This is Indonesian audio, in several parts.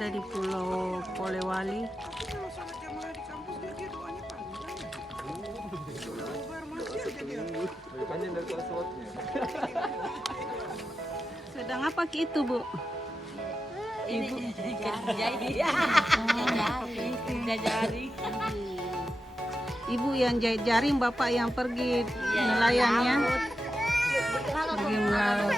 ada di Pulau Polewali. Sedang apa itu, Bu? Ini kerja jaring. Ibu yang jahit jaring, Bapak yang pergi nelayannya. Pergi melaut.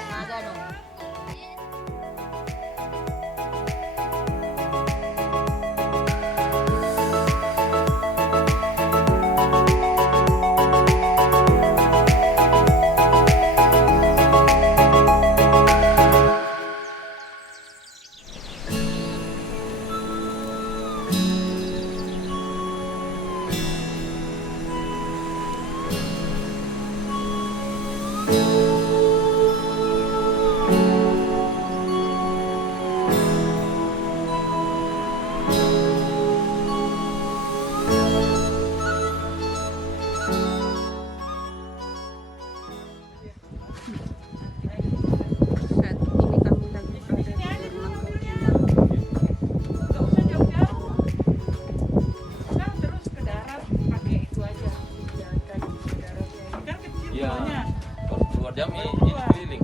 Iya, 2 jam ini keliling.